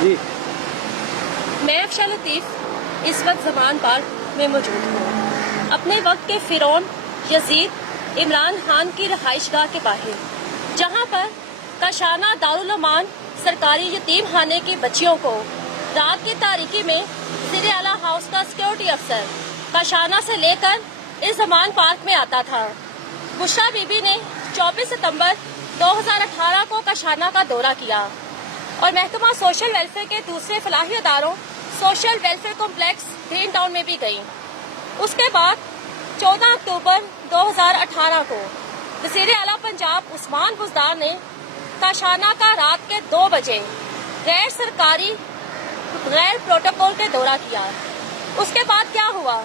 جی میں افشا لطیف اس وقت زمان پارک میں موجود ہوں، اپنے وقت کے فرعون یزید عمران خان کی رہائش گاہ کے باہر، جہاں پر کاشانہ دارالعمان سرکاری یتیم خانے کی بچیوں کو رات کی تاریکی میں زیر اعلیٰ ہاؤس کا سیکورٹی افسر کاشانہ سے لے کر اس زمان پارک میں آتا تھا۔ بشرا بی بی نے 24 ستمبر 2018 کو کاشانہ کا دورہ کیا اور محکمہ سوشل ویلفیئر کے دوسرے فلاحی اداروں social welfare complex green town میں بھی گئیں۔ اس کے بعد 14 اکتوبر 2018 کو وزیر اعلیٰ پنجاب عثمان بزدار نے کاشانہ کا رات کے 2 بجے غیر سرکاری غیر پروٹوکول کے دورہ کیا۔ اس کے بعد کیا ہوا؟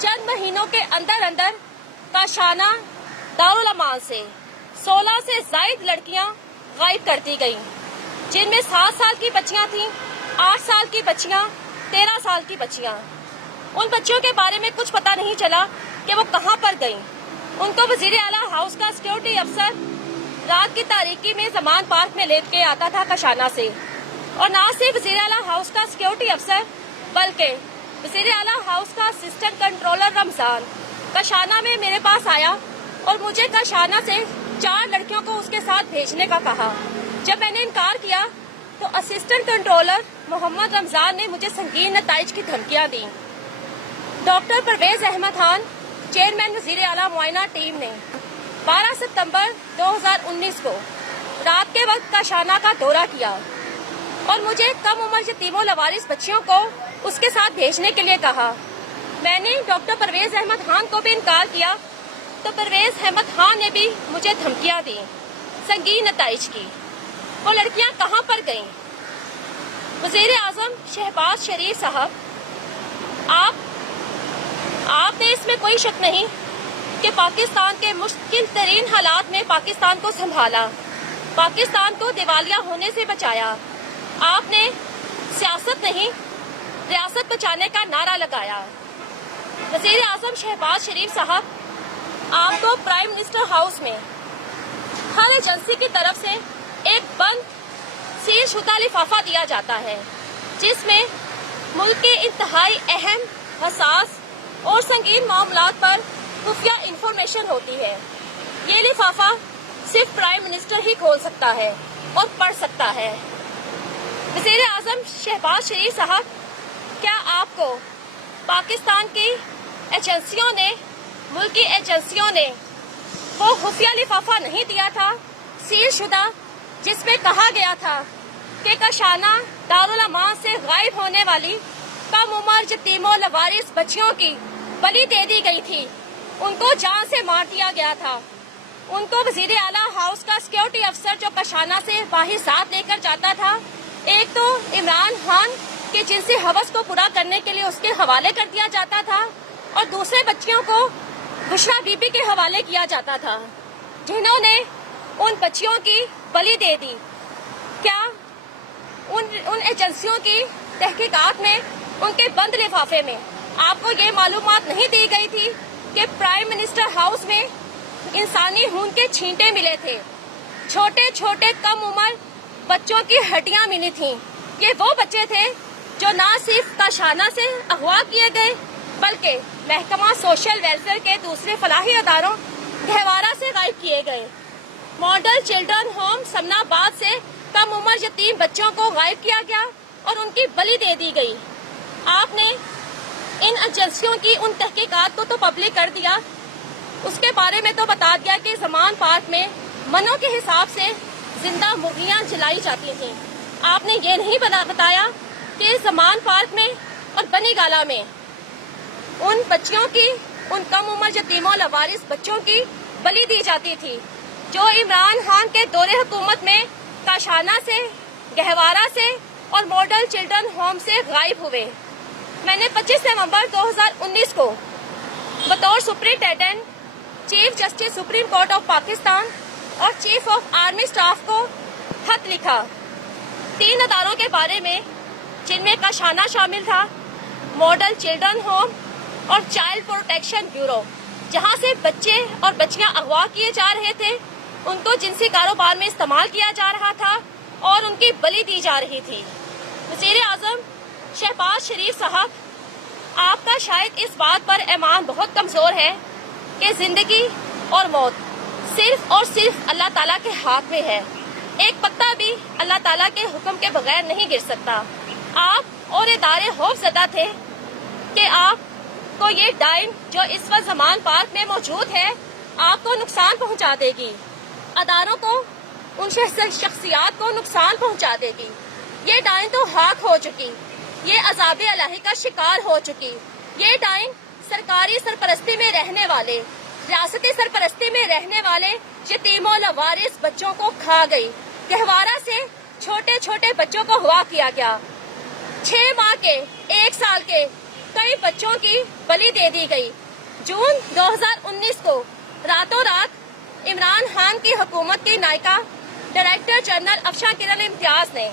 چند مہینوں کے اندر اندر کاشانہ دارالعمان سے 16 سے زائد لڑکیاں غائب کر دی گئیں، جن میں 7 سال کی بچیاں تھیں، 8 سال کی بچیاں، 13 سال کی بچیاں۔ ان بچیوں کے بارے میں کچھ پتہ نہیں چلا کہ وہ کہاں پر گئیں۔ ان کو وزیر اعلیٰ ہاؤس کا سیکورٹی افسر رات کی تاریکی میں زمان پارک میں لیٹ کے آتا تھا کاشانہ سے، اور نہ صرف وزیر اعلیٰ ہاؤس کا سیکورٹی افسر بلکہ وزیر اعلیٰ ہاؤس کا اسسٹنٹ کنٹرولر رمضان کاشانہ میں میرے پاس آیا اور مجھے کاشانہ سے 4 لڑکیوں کو اس کے ساتھ بھیجنے کا کہا۔ جب میں نے انکار کیا تو اسسٹنٹ کنٹرولر محمد رمضان نے مجھے سنگین نتائج کی دھمکیاں دیں۔ ڈاکٹر پرویز احمد خان چیئرمین وزیر اعلیٰ معائنہ ٹیم نے 12 ستمبر 2019 کو رات کے وقت کاشانہ کا دورہ کیا اور مجھے کم عمر یتیم و لوارث بچیوں کو اس کے ساتھ بھیجنے کے لیے کہا۔ میں نے ڈاکٹر پرویز احمد خان کو بھی انکار کیا تو پرویز احمد خان نے بھی مجھے دھمکیاں دیں سنگین نتائج کی۔ وہ لڑکیاں کہاں پر گئیں؟ وزیر اعظم شہباز شریف صاحب، آپ نے اس میں کوئی شک نہیں کہ پاکستان کے مشکل ترین حالات میں پاکستان کو سنبھالا، پاکستان کو دیوالیہ ہونے سے بچایا۔ آپ نے سیاست نہیں، ریاست بچانے کا نعرہ لگایا۔ وزیر اعظم شہباز شریف صاحب، آپ کو پرائم منسٹر ہاؤس میں ہر ایجنسی کی طرف سے ایک بند سیل شدہ لفافہ دیا جاتا ہے، جس میں ملک کے انتہائی اہم، حساس اور سنگین معاملات پر خفیہ انفارمیشن ہوتی ہے۔ یہ لفافہ صرف پرائم منسٹر ہی کھول سکتا ہے اور پڑھ سکتا ہے۔ وزیر اعظم شہباز شریف صاحب، کیا آپ کو پاکستان کی ایجنسیوں نے، ملکی ایجنسیوں نے وہ خفیہ لفافہ نہیں دیا تھا سیل شدہ، جس میں کہا گیا تھا کہ کاشانہ دارالعمان سے غائب ہونے والی کم عمر یتیم و لوارث بچیوں کی بلی دے دی گئی تھی، ان کو جان سے مار دیا گیا تھا۔ ان کو وزیر اعلیٰ ہاؤس کا سیکورٹی افسر جو کاشانہ سے باہر ساتھ لے کر جاتا تھا، ایک تو عمران خان کے جنسی ہوس کو پورا کرنے کے لیے اس کے حوالے کر دیا جاتا تھا، اور دوسرے بچیوں کو بشرا بی بی کے حوالے کیا جاتا تھا، جنہوں نے ان بچیوں کی بلی دے دی۔ کیا ان ایجنسیوں کی تحقیقات میں، ان کے بند لفافے میں آپ کو یہ معلومات نہیں دی گئی تھی کہ پرائم منسٹر ہاؤس میں انسانی خون کے چھینٹے ملے تھے، چھوٹے چھوٹے کم عمر بچوں کی ہڈیاں ملی تھیں؟ یہ وہ بچے تھے جو نہ صرف کاشانہ سے اغوا کیے گئے بلکہ محکمہ سوشل ویلفیئر کے دوسرے فلاحی اداروں گہوارہ سے غائب کیے گئے۔ ماڈل چلڈرن ہوم سمنا آباد سے کم عمر یتیم بچوں کو غائب کیا گیا اور ان کی بلی دے دی گئی۔ آپ نے ان ایجنسیوں کی ان تحقیقات کو تو پبلک کر دیا، اس کے بارے میں تو بتا دیا کہ زمان پارک میں منوں کے حساب سے زندہ مرغیاں جلائی جاتی تھیں۔ آپ نے یہ نہیں بتایا کہ زمان پارک میں اور بنی گالا میں ان بچیوں کی، ان کم عمر یتیموں لوارث بچوں کی بلی دی جاتی تھی جو عمران خان کے دور حکومت میں کاشانہ سے، گہوارہ سے اور ماڈل چلڈرن ہوم سے غائب ہوئے۔ میں نے 25 نومبر 2019 کو بطور superintendent chief justice supreme court of Pakistan اور چیف آف آرمی اسٹاف کو خط لکھا 3 اداروں کے بارے میں، جن میں کاشانہ شامل تھا، ماڈل چلڈرن ہوم اور چائلڈ پروٹیکشن بیورو، جہاں سے بچے اور بچیاں اغوا کیے جا رہے تھے، ان کو جنسی کاروبار میں استعمال کیا جا رہا تھا اور ان کی بلی دی جا رہی تھی۔ वज़ीर आज़म शहबाज शरीफ साहब, आपका शायद इस बात पर ईमान बहुत कमज़ोर है कि ज़िंदगी और मौत सिर्फ और सिर्फ अल्लाह ताला के हाथ में है। एक पत्ता भी अल्लाह ताला के हुक्म के बगैर नहीं गिर सकता। आप और इदारे खौफज़दा थे कि आपको ये डाइन जो इस वक्त ज़मान पार्क में मौजूद है आपको नुकसान पहुंचा देगी, अदारों को, उन शख्सियात को नुकसान पहुंचा देगी। ये डाइन तो हाक हो चुकी, ये अज़ाब इलाही का शिकार हो चुकी। ये डाइन सरकारी सरपरस्ती में रहने वाले, रियासती सरपरस्ती में रहने वाले यतीमों लवारिस बच्चों को खा गई। गहवारा से छोटे छोटे बच्चों को हुआ किया गया। 6 माह के, 1 साल के कई बच्चों की बलि दे दी गई। जून 2019 को रातों रात इमरान खान की हुकूमत की नायका डायरेक्टर जनरल अफशान किरण इम्तियाज ने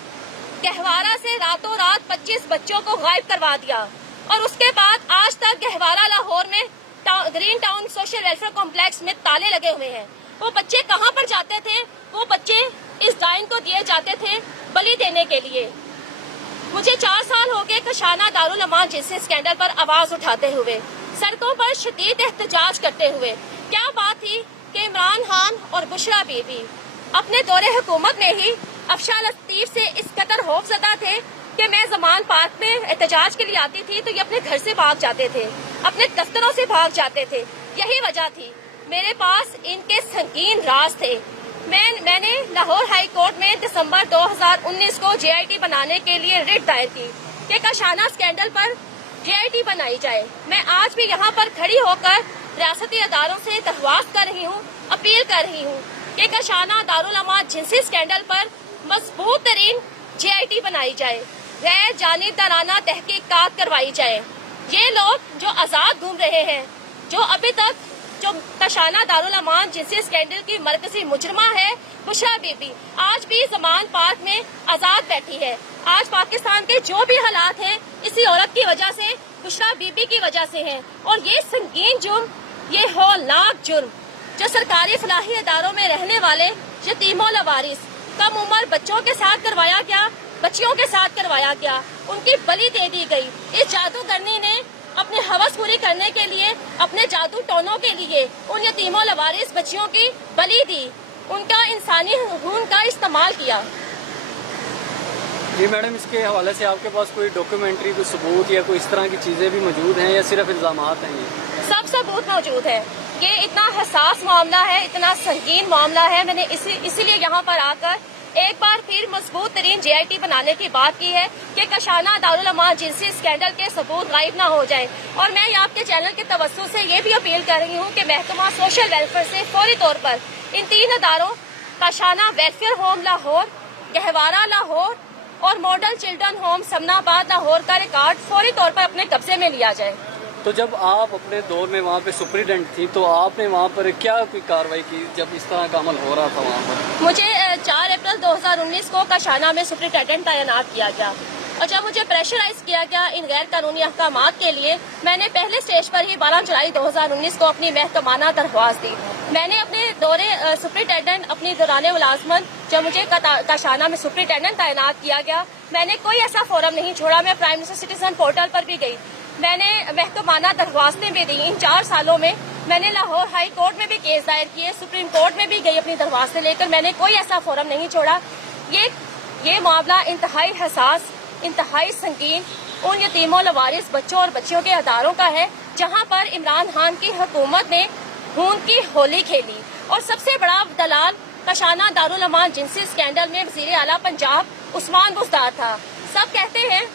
गहवारा से रातों रात 25 बच्चों को गायब करवा दिया और उसके बाद आज तक गहवारा लाहौर में green town social welfare complex में ताले लगे हुए हैं। वो बच्चे कहाँ पर जाते थे? वो बच्चे इस डाइन को दिए जाते थे बलि देने के लिए। मुझे 4 साल हो गए कशाना दारुल अमान जिनसी स्कैंडल पर आवाज उठाते हुए, सड़कों पर शदीद एहतजाज करते हुए। क्या बात थी कि इमरान खान और बुशरा बीबी अपने दौरे हुकूमत में ही अफशान लतीफ से इस कदर खौफज़दा थे कि मैं ज़मान पार्क में एहतजाज के लिए आती थी तो ये अपने घर से भाग जाते थे, अपने दफ्तरों से भाग जाते थे। यही वजह थी। मेरे पास इनके संगीन राज थे। मैंने लाहौर हाई कोर्ट में दिसंबर 2019 को JIT बनाने के लिए रिट दायर की कि कशाना स्कैंडल पर JIT बनाई जाए। मैं आज भी यहाँ पर खड़ी होकर रियासती अदारों से दरख्वास्त कर रही हूँ, अपील कर रही हूँ कि कशाना दारुल अमान जिनसी स्कैंडल पर मजबूत तरीन JIT बनाई जाए, गैर जानिबदाराना तहकीकात करवाई जाए। ये लोग जो आज़ाद घूम रहे हैं, जो अभी तक जो कशाना दारुल अमान जिनसी स्कैंडल की मरकजी मुजरमा है बुशरा बीबी, आज भी ज़मान पार्क में आज़ाद बैठी है। आज पाकिस्तान के जो भी हालात हैं इसी औरत की वजह से, बुशरा बीबी की वजह से हैं। और ये संगीन जुर्म, ये हौलनाक जुर्म जो सरकारी फलाही इदारों में रहने वाले यतीमों लवारिस कम उम्र बच्चों के साथ करवाया गया, बच्चियों के साथ करवाया गया, उनकी बलि दे दी गई। इस जादूगरनी ने अपने हवस पूरी करने के लिए, अपने जादू टोनों के लिए उन यतीमों लवारिस बच्चियों की बलि दी, उनका इंसानी खून का इस्तेमाल किया। जी मैडम, इसके हवाले से आपके पास कोई डॉक्यूमेंट्री, कोई सबूत या कोई इस तरह की चीज़ें भी मौजूद हैं या सिर्फ इल्ज़ामात हैं? ये सब सबूत मौजूद है। ये इतना हसास मामला है, इतना संगीन मामला है। मैंने इसीलिए यहाँ पर आकर एक बार फिर मजबूत तरीन JIT बनाने की बात की है कि कशाना दारुल अमान जिनसी स्कैंडल के सबूत गायब ना हो जाए। और मैं आपके चैनल के तवज्जो से ये भी अपील कर रही हूँ कि महकमा सोशल वेलफेयर से फौरी तौर पर इन 3 अदारों कशाना वेलफेयर होम लाहौर, गहवारा लाहौर और model children home Samanabad Lahore का रिकॉर्ड फौरी तौर पर अपने कब्जे में लिया जाए। तो जब आप अपने दौर में वहाँ पे सुप्रिटेंडेंट थी तो आपने वहाँ पर क्या कोई कार्रवाई की जब इस तरह का अमल हो रहा था वहाँ पर? मुझे 4 अप्रैल 2019 को कशाना में सुप्रिटेंडेंट तैनात किया गया और जब मुझे प्रेशराइज किया गया इन गैर कानूनी अहकामात के लिए, मैंने पहले स्टेज पर ही 12 जुलाई 2019 को अपनी महकमाना दरख्वास्त दी। मैंने अपने दौरे सुप्रिटेंडेंट अपनी दौरान मुलाजमत जब मुझे कशाना में सुप्रिटेंडेंट तैनात किया गया, मैंने कोई ऐसा फोरम नहीं छोड़ा। मैं प्राइम मिनिस्टर सिटीजन पोर्टल पर भी गई, मैंने महकमाना दरख्वास्तें भी दी। इन 4 सालों में मैंने लाहौर हाई कोर्ट में भी केस दायर किए, सुप्रीम कोर्ट में भी गई अपनी दरख्वास्तें लेकर। मैंने कोई ऐसा फोरम नहीं छोड़ा। ये मामला इंतहाई हसास, इंतहाई संगीन उन यतीमों लवारिस बच्चों और बच्चियों के अदारों का है जहां पर इमरान खान की हुकूमत ने खून की होली खेली। और सबसे बड़ा दलाल कशाना दारुल अमान जिनसी स्कैंडल में वजीर आला पंजाब उस्मान बुज़दार था। सब कहते हैं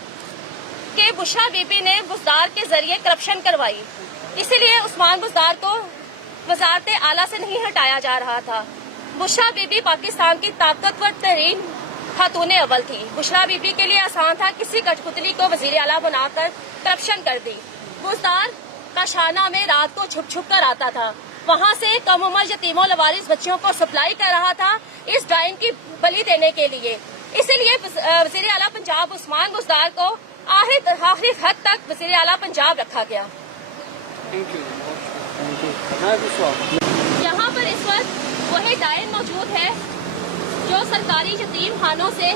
कि बुशरा बीबी ने बुज़दार के जरिए करप्शन करवाई, इसीलिए उस्मान बुज़दार को वज़ारत आला से नहीं हटाया जा रहा था। बुशरा बीबी पाकिस्तान की ताकतवर तरीन खातून अव्वल थी। बुशरा बीबी के लिए आसान था किसी कठपुतली को वजीर आला बनाकर करप्शन कर दी। बुज़दार कशाना में रात को छुप छुप कर आता था, वहाँ से कम उम्र यतीमों लवारिस बच्चियों को सप्लाई कर रहा था इस डाइन की बलि देने के लिए। इसीलिए वजीर आला पंजाब उस्मान बुज़दार को आखिरी हद तक वज़ीर आला पंजाब रखा गया। यहाँ पर इस वक्त वही डायन मौजूद है जो सरकारी यतीम खानों से